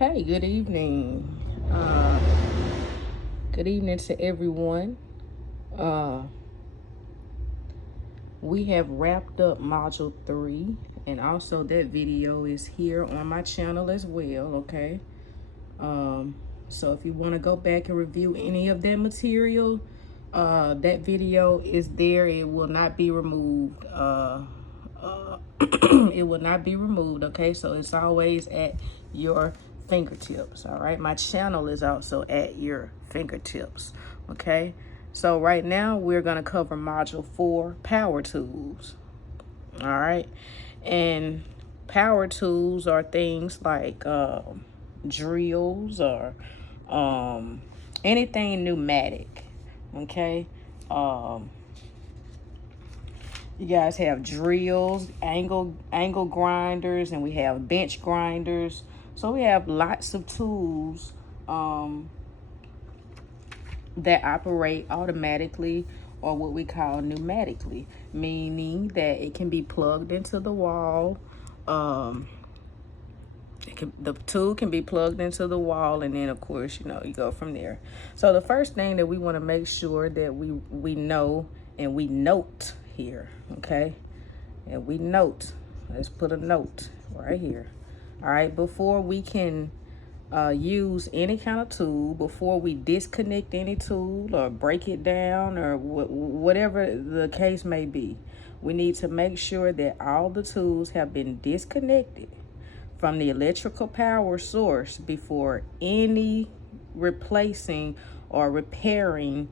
Hey, good evening. Uh, Good evening to everyone. Uh, we have wrapped up module 3, and also that video is here on my channel as well, okay? Um, so if you want to go back and review any of that material, that video is there. It will not be removed. It will not be removed, okay? So it's always at your fingertips, all right? My channel is also at your fingertips, okay? So right now we're going to cover module 4, power tools, all right? And power tools are things like drills or anything pneumatic, okay? Um, You guys have drills, angle grinders, and we have bench grinders. So we have lots of tools that operate automatically, or what we call pneumatically, meaning that it can be plugged into the wall. The tool can be plugged into the wall, and then of course you go from there. So the first thing that we want to make sure that we know and we note here, okay? And we note, let's put a note right here. All right, before we can use any kind of tool, before we disconnect any tool or break it down or whatever the case may be, we need to make sure that all the tools have been disconnected from the electrical power source before any replacing or repairing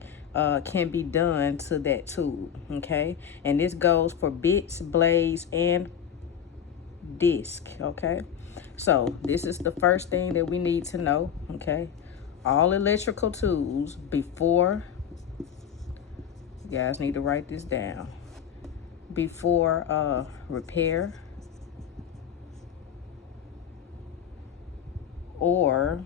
can be done to that tool, okay? And this goes for bits, blades, and disc, okay? So this is the first thing that we need to know, okay? All electrical tools, before, you guys need to write this down, before repair or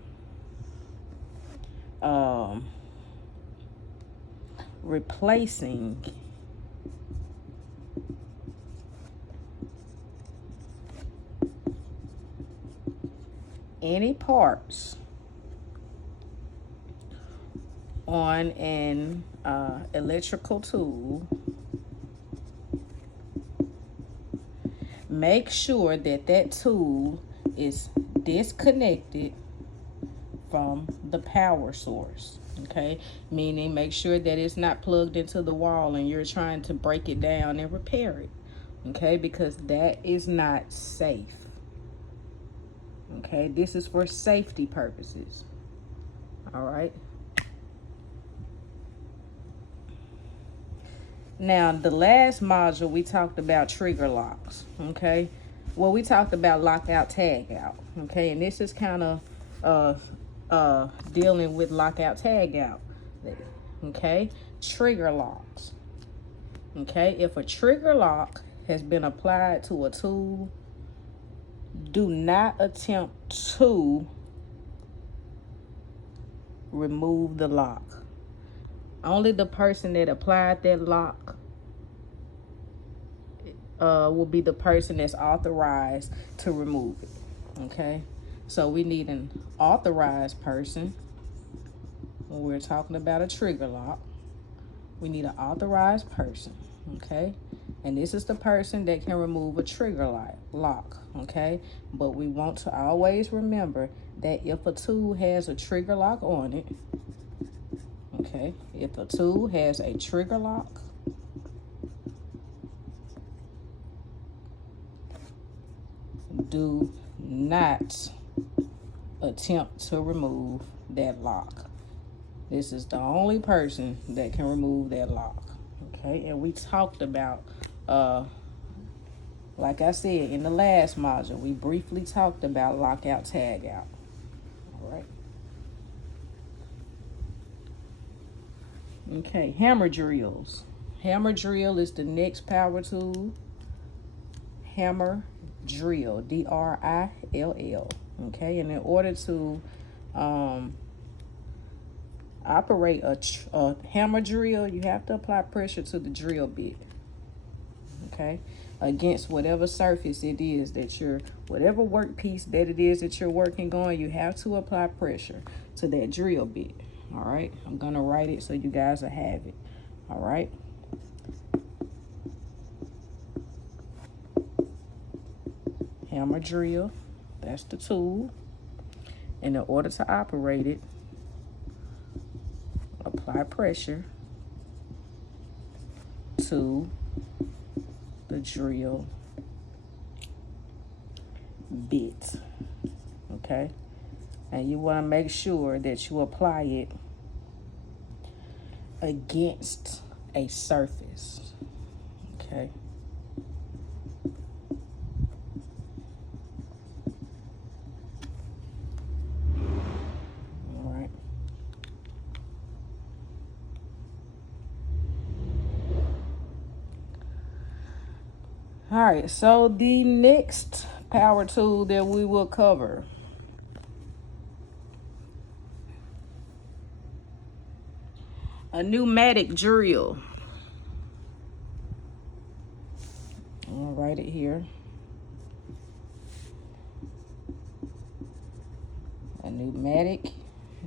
replacing any parts on an electrical tool, make sure that that tool is disconnected from the power source, okay? Meaning make sure that it's not plugged into the wall and you're trying to break it down and repair it, okay? Because that is not safe, okay? This is for safety purposes, all right? Now, the last module, we talked about trigger locks, okay? Well, we talked about lockout, tag out, okay? And this is kind of dealing with lockout, tag out, okay? Trigger locks, okay? If a trigger lock has been applied to a tool, do not attempt to remove the lock. Only the person that applied that lock will be the person that's authorized to remove it, okay? So we need an authorized person when we're talking about a trigger lock. We need an authorized person, okay? And this is the person that can remove a trigger lock, okay? But we want to always remember that if a tool has a trigger lock on it, okay? If a tool has a trigger lock, do not attempt to remove that lock. This is the only person that can remove that lock, okay? And we talked about, like I said in the last module, we briefly talked about lockout, tag out, all right? Okay, hammer drills. Hammer drill is the next power tool. Hammer drill, D-R-I-L-L, okay? And in order to operate a hammer drill, you have to apply pressure to the drill bit, okay? against whatever surface it is that you're, whatever workpiece that it is that you're working on, you have to apply pressure to that drill bit. All right, I'm gonna write it so you guys will have it. All right. Hammer drill, that's the tool. And in order to operate it, apply pressure to the drill bit, okay? And you want to make sure that you apply it against a surface, okay? All right. All right, so the next power tool that we will cover, a pneumatic drill. I'll write it here. A pneumatic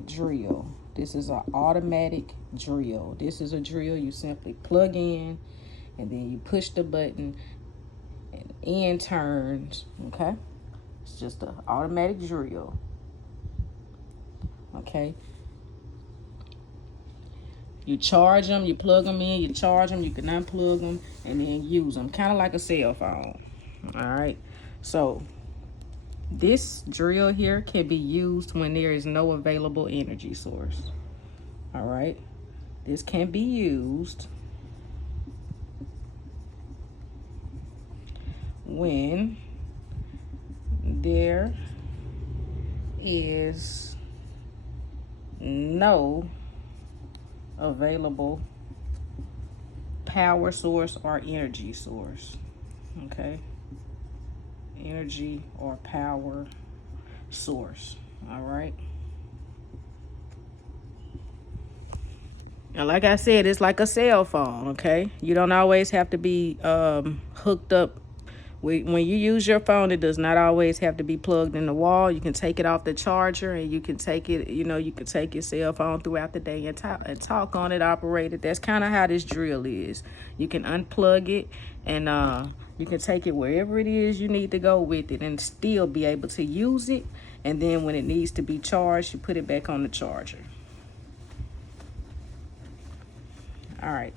drill. This is an automatic drill. This is a drill you simply plug in and then you push the button and end turns, okay? It's just an automatic drill, okay? You charge them, you plug them in, you charge them, you can unplug them, and then use them, kind of like a cell phone, all right? So this drill here can be used when there is no available energy source, all right? This can be used when there is no available power source or energy source, okay? Energy or power source, all right? Now, like I said, it's like a cell phone, okay? You don't always have to be hooked up. When you use your phone, it does not always have to be plugged in the wall. You can take it off the charger, and you can take it, you know, you can take your cell phone throughout the day and talk on it, operate it. That's kind of how this drill is. You can unplug it, and you can take it wherever it is you need to go with it and still be able to use it. And then when it needs to be charged, you put it back on the charger. All right.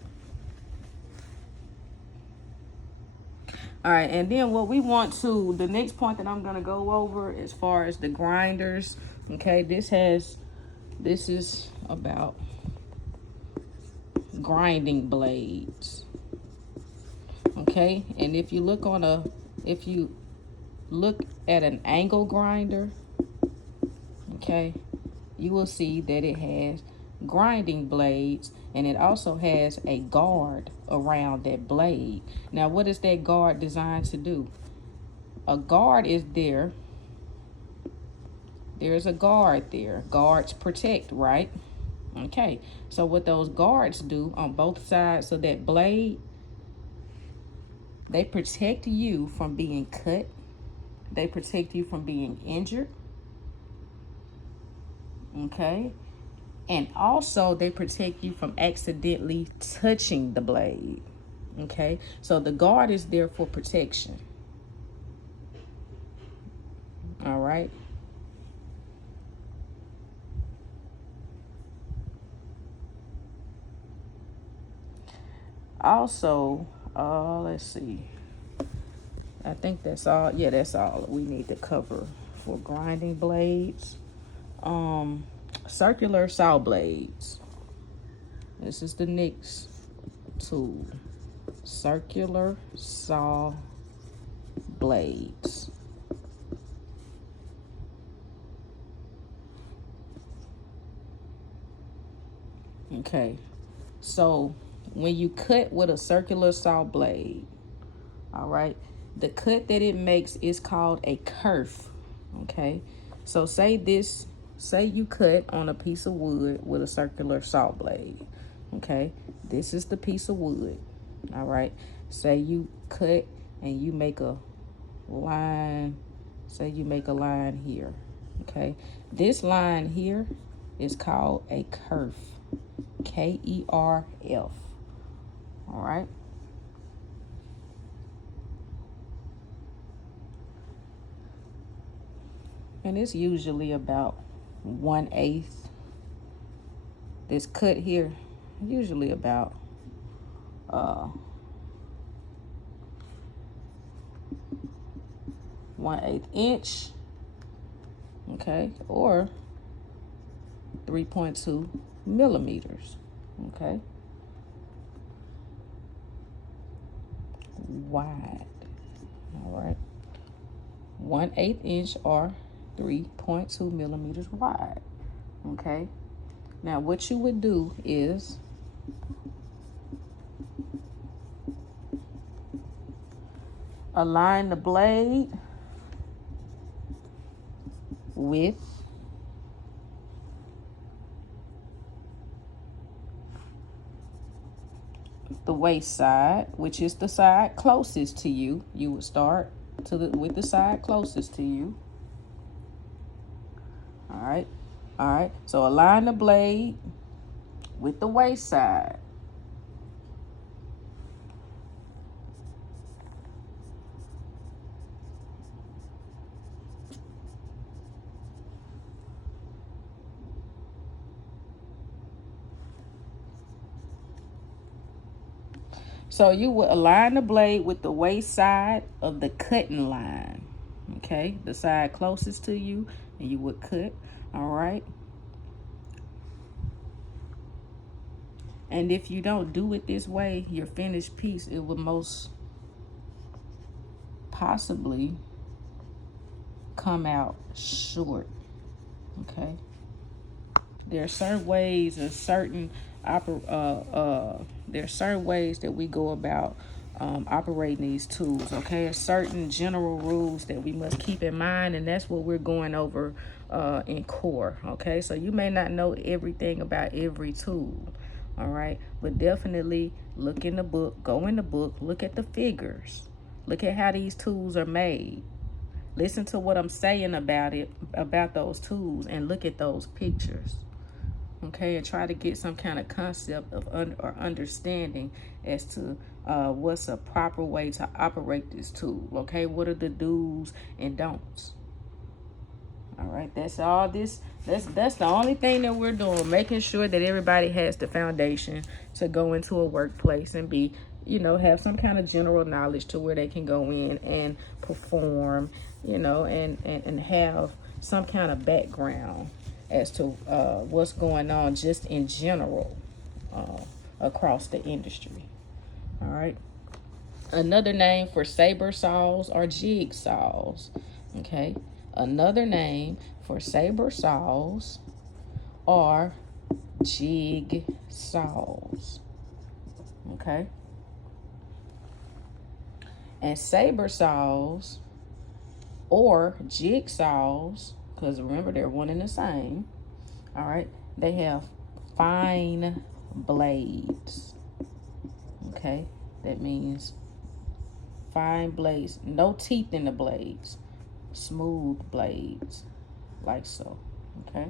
All right, and then what we want to, the next point that I'm gonna go over as far as the grinders, okay, this is about grinding blades, okay? And if you look at an angle grinder, okay, you will see that it has grinding blades, and it also has a guard around that blade. Now, what is that guard designed to do? A guard is there. There's a guard there. Guards protect, right? Okay, so what those guards do on both sides of that blade, they protect you from being cut. They protect you from being injured. Okay? And also, they protect you from accidentally touching the blade, okay? So the guard is there for protection, all right? Also, let's see. I think that's all. Yeah, that's all we need to cover for grinding blades. Circular saw blades. This is the next tool. Circular saw blades. Okay, so when you cut with a circular saw blade, all right, the cut that it makes is called a kerf, okay? So say you cut on a piece of wood with a circular saw blade, okay? This is the piece of wood, all right? Say you cut and you make a line, say you make a line here, okay? This line here is called a kerf, Kerf, all right? And it's usually about 1/8. This cut here, usually about 1/8 inch, okay, or 3.2 millimeters, okay, wide. All right, 1/8 inch or 3.2 millimeters wide. Okay, now what you would do is align the blade with the waist side, which is the side closest to you. You would start with the side closest to you. All right. All right. So align the blade with the waist side. So you would align the blade with the waist side of the cutting line. Okay, the side closest to you, and you would cut. All right. And if you don't do it this way, your finished piece, it will most possibly come out short. Okay. There are certain ways and there are certain ways that we go about operating these tools. Okay, there's certain general rules that we must keep in mind, and that's what we're going over in core. Okay, so you may not know everything about every tool. All right, but definitely look in the book, go in the book, look at the figures, look at how these tools are made. Listen to what I'm saying about those tools, and look at those pictures. Okay, and try to get some kind of concept of or understanding as to what's a proper way to operate this tool. Okay, what are the do's and don'ts? All right, that's all this. That's the only thing that we're doing, making sure that everybody has the foundation to go into a workplace and be, have some kind of general knowledge to where they can go in and perform, and have some kind of background as to what's going on just in general across the industry. All right. Another name for saber saws are jig saws. Okay. Another name for saber saws are jig saws. Okay. And saber saws or jig saws, because remember they're one and the same. All right. They have fine blades. Okay. That means fine blades, no teeth in the blades, smooth blades, like so. Okay.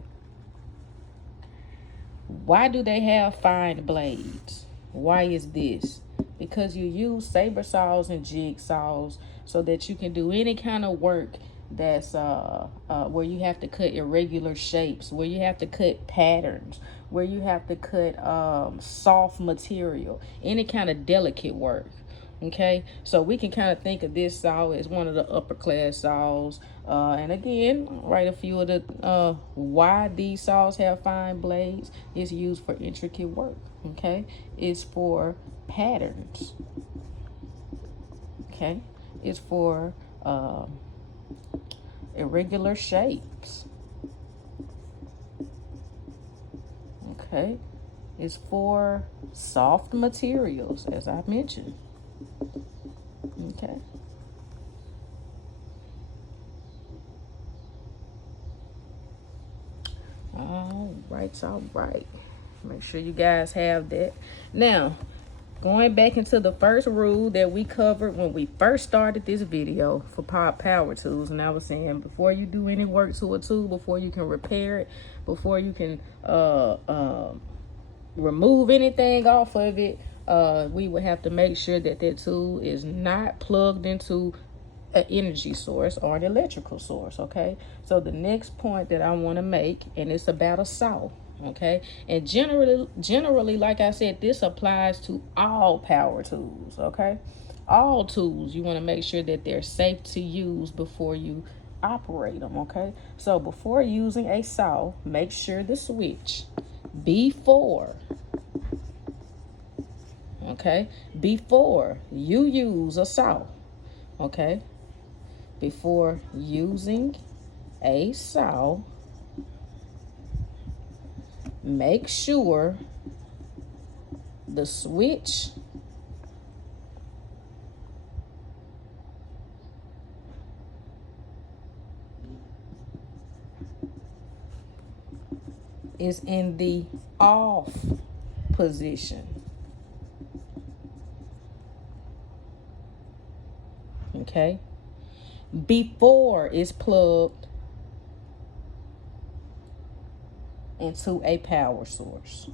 Why do they have fine blades? Why is this? Because you use saber saws and jig saws so that you can do any kind of work that's where you have to cut irregular shapes, where you have to cut patterns, where you have to cut soft material, any kind of delicate work. Okay, so we can kind of think of this saw as one of the upper class saws. And again, write a few of the why these saws have fine blades. It's used for intricate work. Okay, it's for patterns. Okay, it's for irregular shapes. Okay, it's for soft materials, as I mentioned. Okay. All right. Make sure you guys have that. Now, Going back into the first rule that we covered when we first started this video for power tools, and I was saying before you do any work to a tool, before you can repair it, before you can remove anything off of it, we would have to make sure that that tool is not plugged into an energy source or an electrical source. Okay, so the next point that I want to make, and it's about a saw. Okay, and generally like I said, this applies to all power tools. Okay, all tools, you want to make sure that they're safe to use before you operate them. Okay, so before using a saw, make sure the switch before, okay, before you use a saw, okay, before using a saw, make sure the switch is in the off position. Okay, before it's plugged into a power source.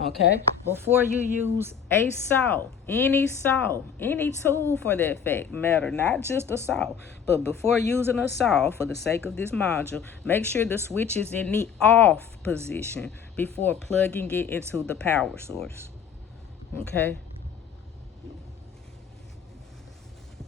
Okay, before you use a saw, any tool for that fact matter, not just a saw, but before using a saw, for the sake of this module, make sure the switch is in the off position before plugging it into the power source. Okay,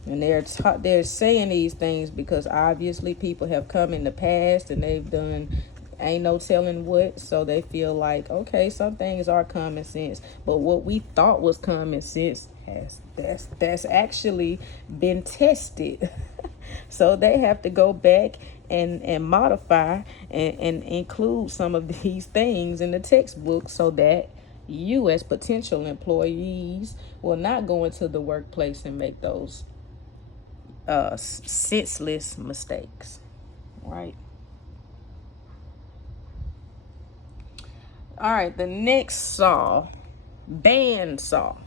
and they're saying these things because obviously people have come in the past and they've done ain't no telling what, so they feel like, okay, some things are common sense, but what we thought was common sense has that's actually been tested. So they have to go back and modify and include some of these things in the textbook so that you as potential employees will not go into the workplace and make those senseless mistakes, right? All right, the next saw, band saw.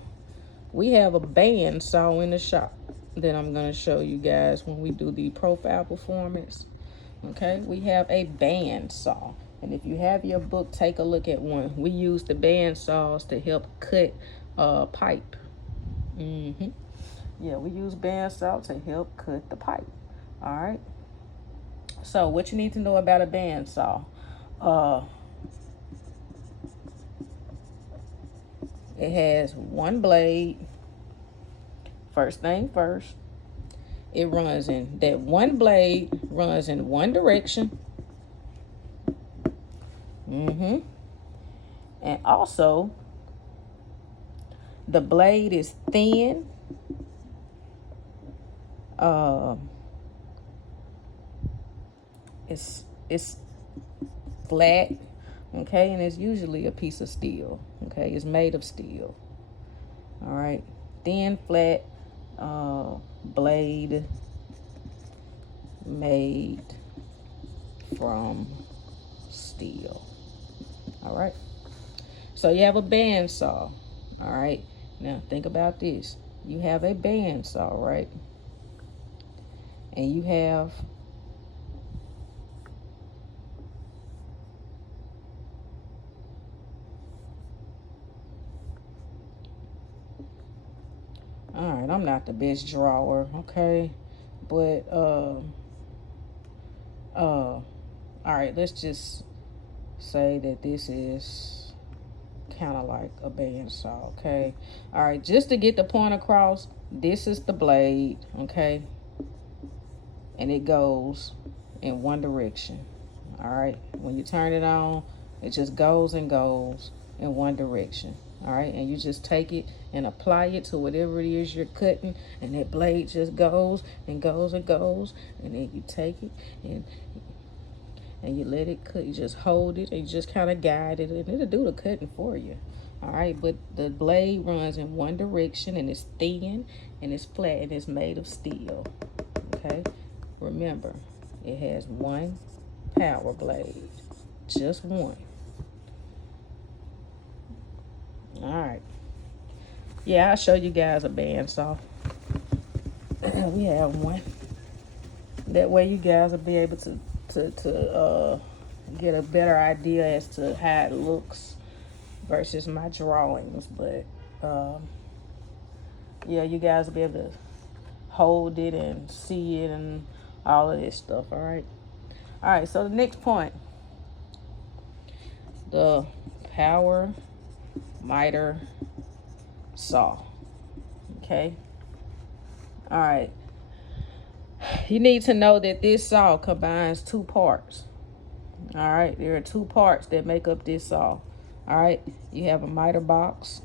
We have a band saw in the shop that I'm going to show you guys when we do the profile performance. Okay, we have a band saw. And if you have your book, take a look at one. We use the band saws to help cut pipe. Yeah, we use band saw to help cut the pipe. All right. So what you need to know about a band saw. It has one blade. First thing first, it runs in, that one blade runs in one direction. And also, the blade is thin. It's flat, okay, and it's usually a piece of steel. Okay, it's made of steel. All right, thin, flat blade made from steel. All right, so you have a band saw. All right, now think about this. You have a band saw, right? And you have all right, I'm not the best drawer, okay? But all right, let's just say that this is kind of like a bandsaw, okay? All right, just to get the point across, this is the blade, okay? And it goes in one direction. All right, when you turn it on, it just goes and goes in one direction. All right, and you just take it and apply it to whatever it is you're cutting, and that blade just goes and goes and goes, and then you take it and you let it cut. You just hold it and you just kind of guide it, and it'll do the cutting for you. All right, but the blade runs in one direction and it's thin and it's flat and it's made of steel. Okay, remember, it has one power blade, just one. All right, yeah, I'll show you guys a bandsaw. We have one. That way, you guys will be able to get a better idea as to how it looks versus my drawings. But yeah, you guys will be able to hold it and see it and all of this stuff. All right, so the next point, the power miter saw. Okay, all right, you need to know that this saw combines two parts. All right, there are two parts that make up this saw. All right, you have a miter box,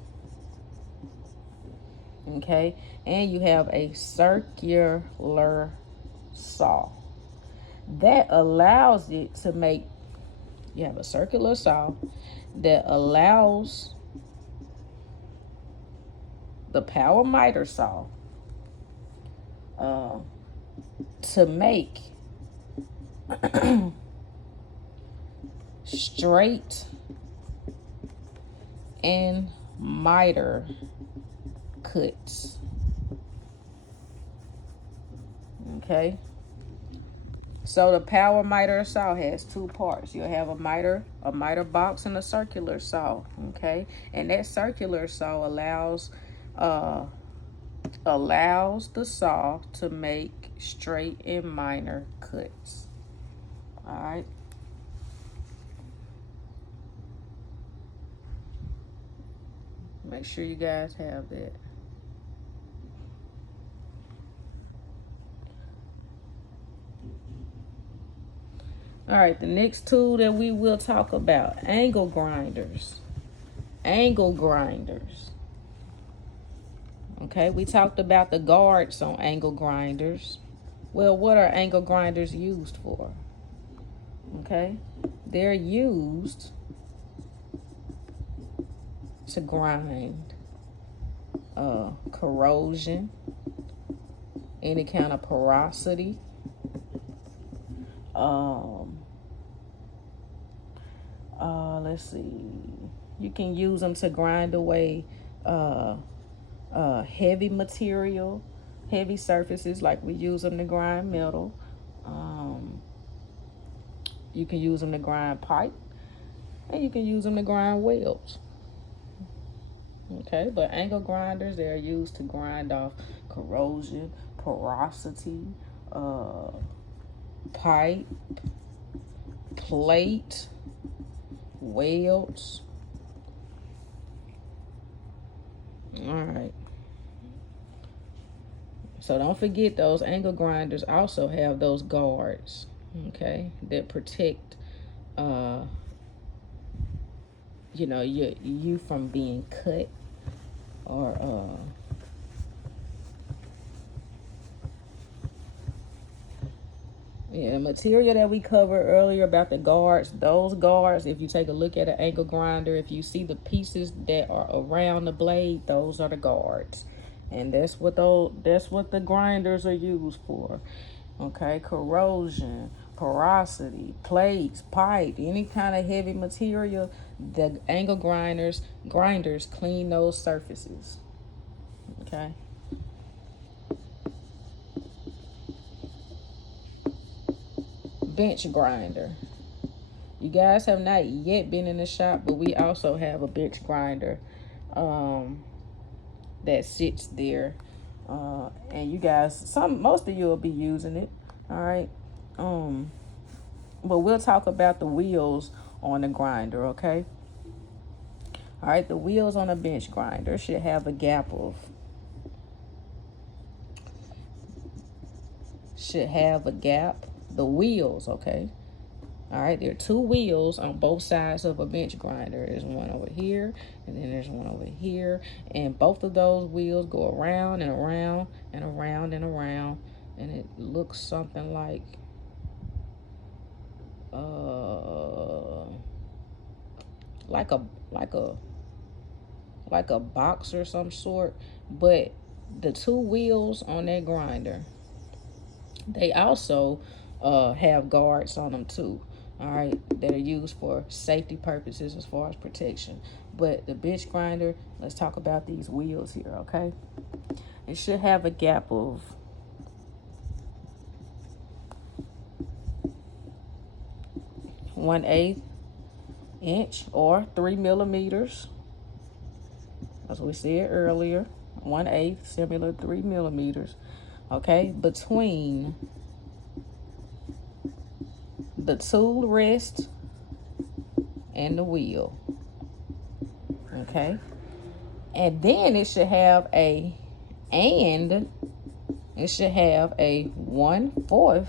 okay, and you have a circular saw that allows it to make. You have a circular saw that allows the power miter saw to make straight and miter cuts. Okay, so the power miter saw has two parts. You'll have a miter box, and a circular saw. Okay, and that circular saw allows the saw to make straight and minor cuts. All right. Make sure you guys have that. All right, the next tool that we will talk about, angle grinders. Angle grinders. Okay, we talked about the guards on angle grinders. Well, what are angle grinders used for? Okay, they're used to grind corrosion, any kind of porosity, let's see, you can use them to grind away heavy material, heavy surfaces, like we use them to grind metal. You can use them to grind pipe, and you can use them to grind welds. Okay, but angle grinders, they're used to grind off corrosion, porosity, pipe, plate, welds. All right. So don't forget, those angle grinders also have those guards, okay, that protect you from being cut or the material that we covered earlier about the guards, those guards, if you take a look at an angle grinder, if you see the pieces that are around the blade, those are the guards. And that's what the grinders are used for. Okay, corrosion, porosity, plates, pipe, any kind of heavy material, the angle grinders clean those surfaces. Okay. Bench grinder. You guys have not yet been in the shop, but we also have a bench grinder that sits there, and you guys, most of you will be using it. All right, but we'll talk about the wheels on the grinder. Okay. All right, the wheels on a bench grinder should have a gap of the wheels. Okay. All right, there are two wheels on both sides of a bench grinder. There's one over here, and then there's one over here. And both of those wheels go around and around and around and around. And it looks something like like a like a box or some sort, but the two wheels on that grinder, they also have guards on them too. All right, that are used for safety purposes as far as protection. But the bench grinder, let's talk about these wheels here, okay? It should have a gap of 1/8 inch or 3 millimeters, as we said earlier. 1/8, similar 3 millimeters, okay, between the tool rest and the wheel, okay? And then it should have a 1/4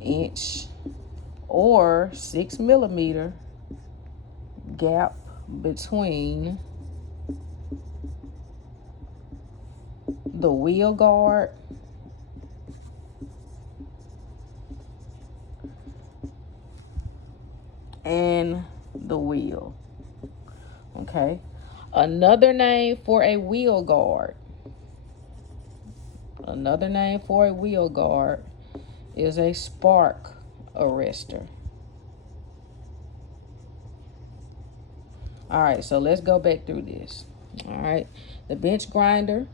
inch or 6 millimeter gap between the wheel guard and the wheel, okay? Another name for a wheel guard is a spark arrestor. All right, so let's go back through this. All right, the bench grinder,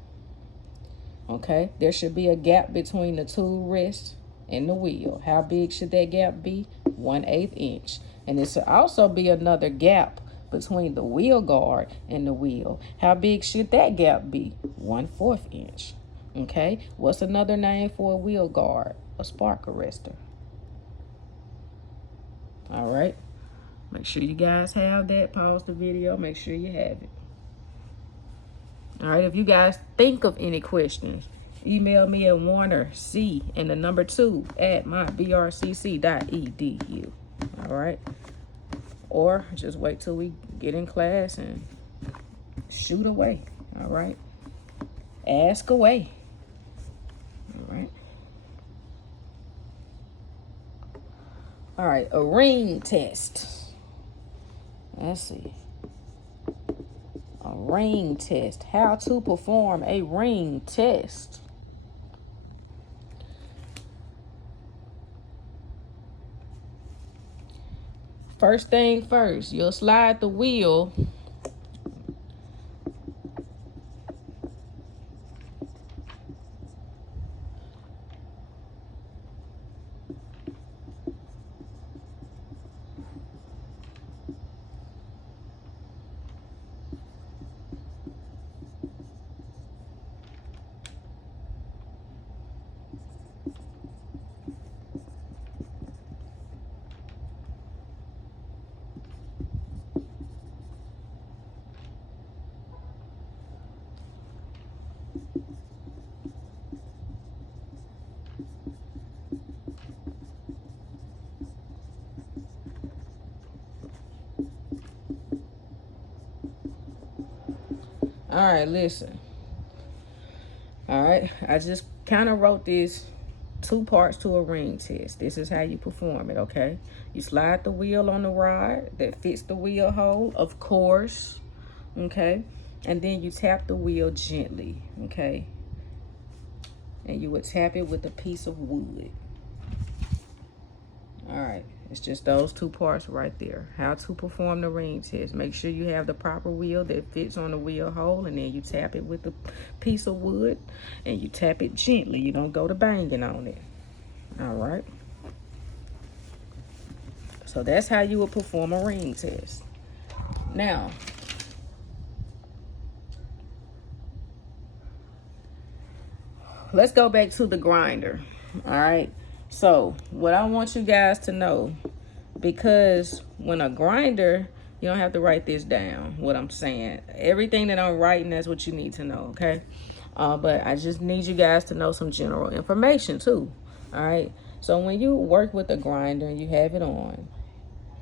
okay, there should be a gap between the tool rest and the wheel. How big should that gap be? 1/8 inch. And there should also be another gap between the wheel guard and the wheel. How big should that gap be? 1/4 inch. Okay, what's another name for a wheel guard? A spark arrestor. All right, make sure you guys have that. Pause the video, make sure you have it. All right, if you guys think of any questions, email me at warnerc and the number 2 at mybrcc.edu. All right, or just wait till we get in class and shoot away. All right, ask away. All right. All right, a ring test. Let's see. A ring test. How to perform a ring test. First thing first, you'll slide the wheel All right, listen. All right, I just kind of wrote this 2 parts to a ring test. This is how you perform it, okay? You slide the wheel on the rod that fits the wheel hole, of course, okay? And then you tap the wheel gently, okay? And you would tap it with a piece of wood. All right, it's just those 2 parts right there. How to perform the ring test. Make sure you have the proper wheel that fits on the wheel hole, and then you tap it with a piece of wood, and you tap it gently. You don't go to banging on it. All right. So that's how you would perform a ring test. Now, let's go back to the grinder. All right. So what I want you guys to know, because when a grinder, you don't have to write this down, what I'm saying. Everything that I'm writing, that's what you need to know, okay? But I just need you guys to know some general information too, all right? So when you work with a grinder and you have it on,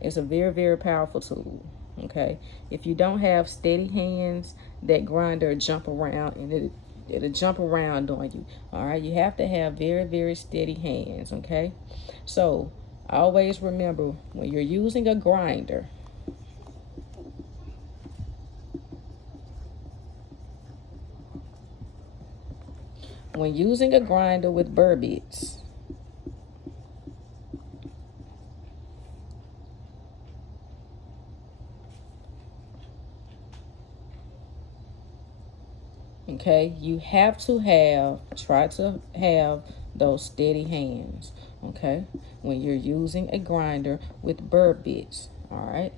it's a very, very powerful tool, okay? If you don't have steady hands, that grinder jump around and it'll jump around on you. All right, you have to have very, very steady hands, okay? So always remember, when you're using a grinder, When using a grinder with burr bits, okay, you have to try to have those steady hands, okay, when you're using a grinder with burr bits, all right?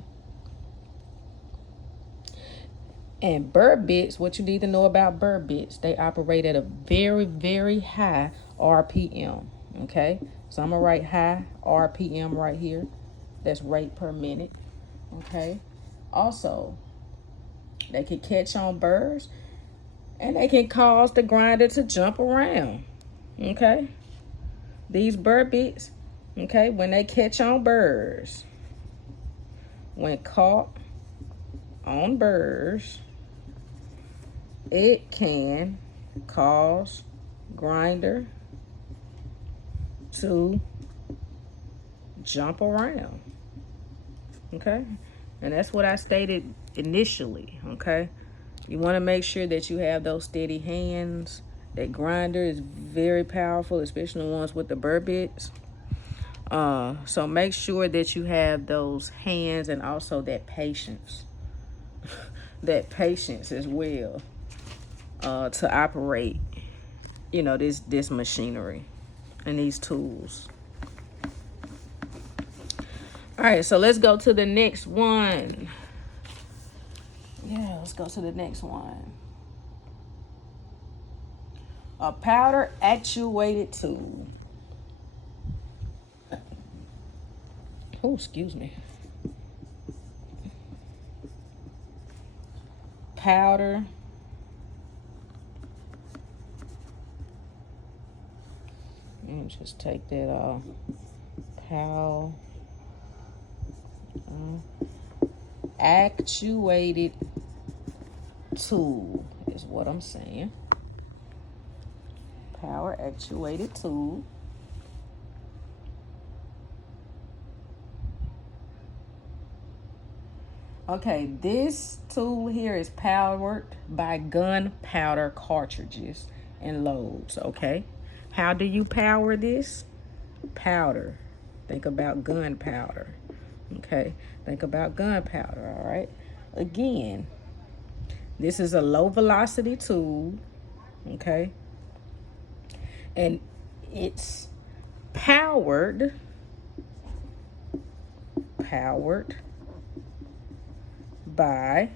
And burr bits, what you need to know about burr bits, they operate at a very, very high RPM, okay? So I'm gonna write high RPM right here. That's rate per minute, okay? Also, they can catch on burrs and they can cause the grinder to jump around, okay? These burr bits, okay, when they catch on burrs, when caught on burrs, it can cause grinder to jump around, okay? And that's what I stated initially, okay? You want to make sure that you have those steady hands. That grinder is very powerful, especially the ones with the burr bits. So make sure that you have those hands and also that patience. That patience as well, to operate, you know, this machinery and these tools. All right, so let's go to the next one. Yeah, let's go to the next one. A powder actuated tool. Oh, excuse me. Powder and just take that off. Actuated tool is what I'm saying. Power actuated tool. Okay, this tool here is powered by gunpowder cartridges and loads, okay? How do you power this? Powder. Think about gunpowder, okay? Think about gunpowder, all right? Again, this is a low velocity tool, okay? And it's powered by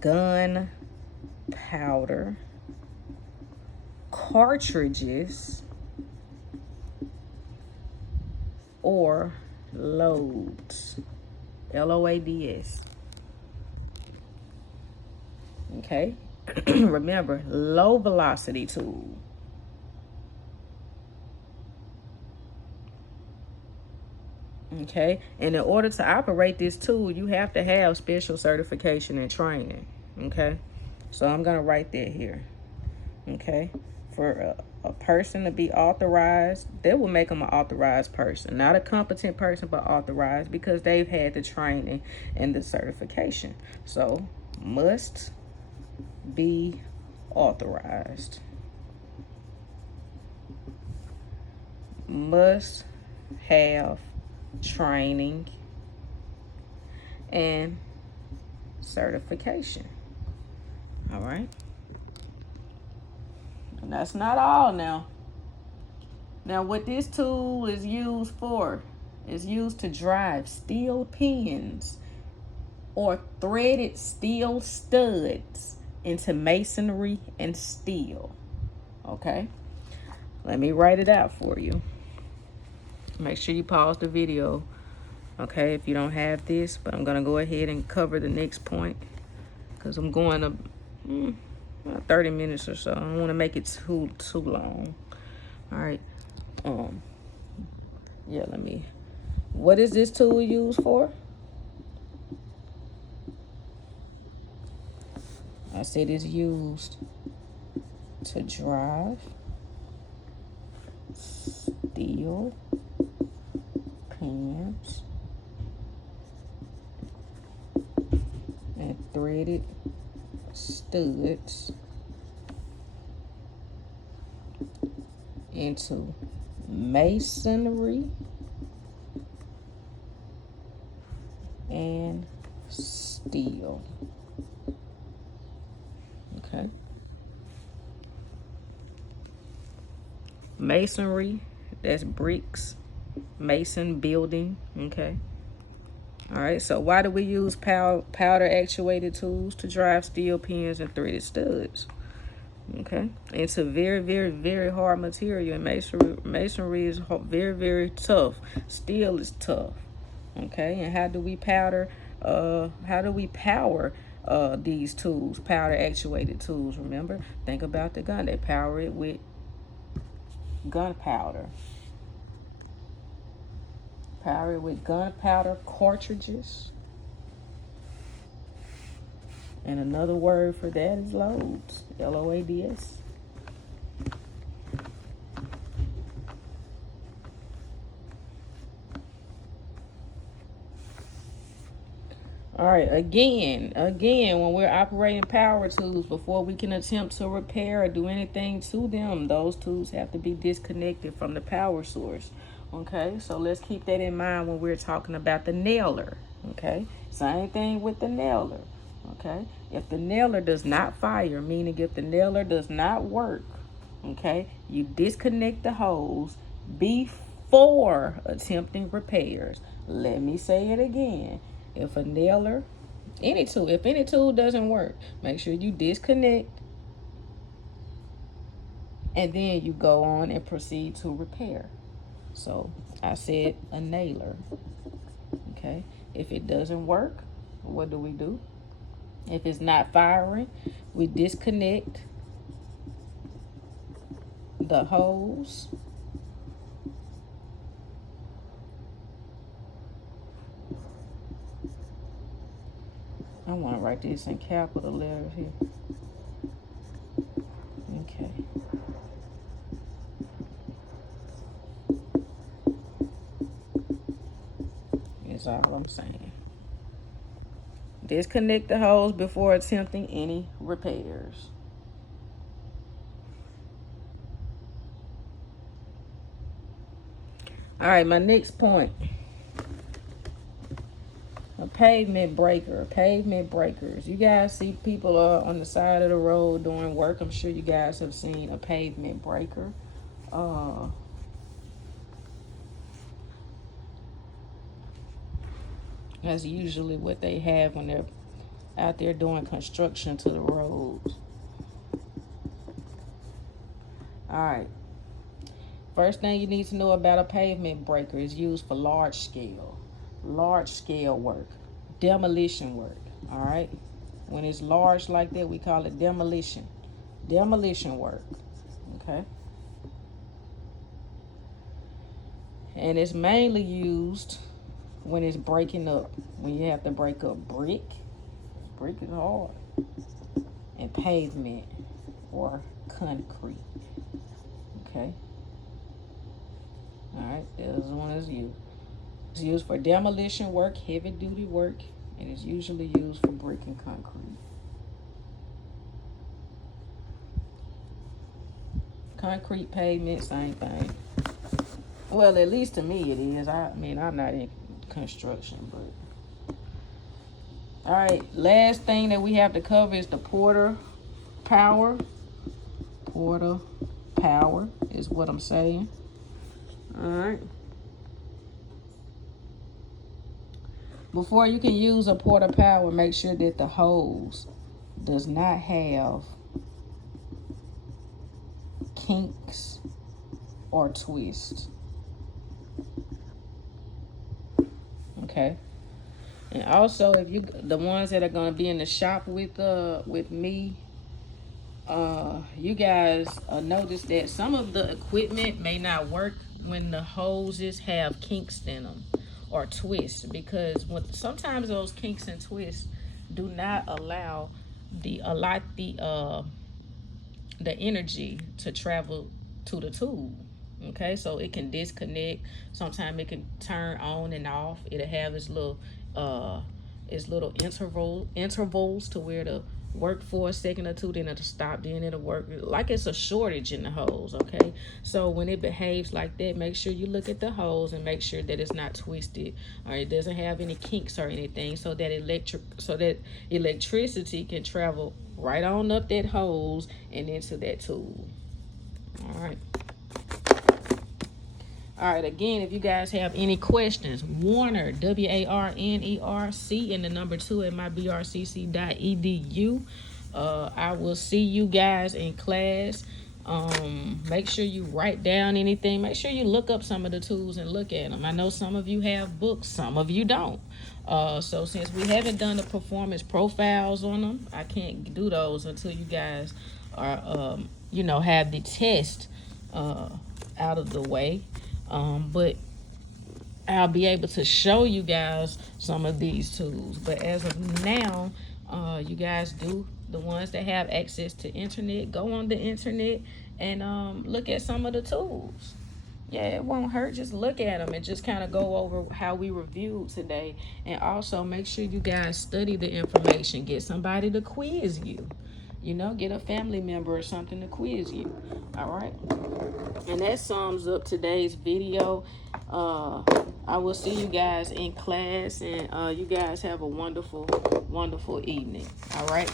gunpowder cartridges or loads. LOADS. Okay? Remember, low velocity tool. Okay? And in order to operate this tool, you have to have special certification and training. Okay? So I'm going to write that here. Okay? For a person to be authorized, that will make them an authorized person. Not a competent person, but authorized because they've had the training and the certification. So, must be authorized. Must have training and certification. All right. And that's not all now. Now, what this tool is used for is used to drive steel pins or threaded steel studs into masonry and steel. Okay? Let me write it out for you. Make sure you pause the video, okay, if you don't have this. But I'm going to go ahead and cover the next point because I'm going to 30 minutes or so. I don't want to make it too long. All right. Yeah, what is this tool used for? I said it's used to drive steel pins and threaded studs into masonry and steel. Okay. Masonry, that's bricks, mason building. Okay. All right, so why do we use powder actuated tools? To drive steel pins and threaded studs. Okay, it's a very, very, very hard material, and masonry is very, very tough. Steel is tough. Okay, and how do we powder? How do we power these tools? Powder actuated tools. Remember, think about the gun. They power it with gunpowder. Power it with gunpowder cartridges. And another word for that is loads. Loads. All right, again, when we're operating power tools, before we can attempt to repair or do anything to them, those tools have to be disconnected from the power source. Okay, so let's keep that in mind when we're talking about the nailer. Okay, same thing with the nailer. Okay, if the nailer does not fire, meaning if the nailer does not work, okay, you disconnect the hose before attempting repairs. Let me say it again. If a nailer, if any tool doesn't work, make sure you disconnect and then you go on and proceed to repair. So I said a nailer. Okay, if it doesn't work, what do? If it's not firing, we disconnect the hose. I want to write this in capital letters here. Okay. That's all I'm saying. Disconnect the hose before attempting any repairs. All right, my next point. A pavement breaker. Pavement breakers. You guys see people on the side of the road doing work. I'm sure you guys have seen a pavement breaker. That's usually what they have when they're out there doing construction to the roads. All right. First thing you need to know about a pavement breaker is used for large scale work, demolition work. All right. When it's large like that, we call it demolition work. Okay. And it's mainly used when it's breaking up, when you have to break up brick. Brick is hard. And pavement or concrete. Okay. All right, this one is used. It's used for demolition work, heavy duty work, and it's usually used for brick and concrete. Concrete pavement, same thing. Well, at least to me it is. I mean, I'm not in construction, but all right, last thing that we have to cover is the Porter Power. Porter Power is what I'm saying. All right. Before you can use a Porter Power, make sure that the hose does not have kinks or twists. Okay. And also, if you the ones that are gonna be in the shop with me, you guys notice that some of the equipment may not work when the hoses have kinks in them or twists, because sometimes those kinks and twists do not allow the energy to travel to the tool. Okay, so it can disconnect. Sometimes it can turn on and off. It'll have its little intervals to where work for a second or two, then it'll stop, then it'll work. Like it's a shortage in the hose, okay? So when it behaves like that, make sure you look at the hose and make sure that it's not twisted or it doesn't have any kinks or anything, so that electricity can travel right on up that hose and into that tool. All right. All right, again, if you guys have any questions, Warner, WARNERC, and the number 2 at mybrcc.edu. I will see you guys in class. Make sure you write down anything. Make sure you look up some of the tools and look at them. I know some of you have books, some of you don't. So since we haven't done the performance profiles on them, I can't do those until you guys are, have the test out of the way. But I'll be able to show you guys some of these tools. But as of now, you guys do, the ones that have access to internet, go on the internet and look at some of the tools. Yeah, it won't hurt. Just look at them and just kind of go over how we reviewed today. And also make sure you guys study the information. Get somebody to quiz you. Get a family member or something to quiz you. All right. And that sums up today's video. I will see you guys in class, and you guys have a wonderful, wonderful evening. All right.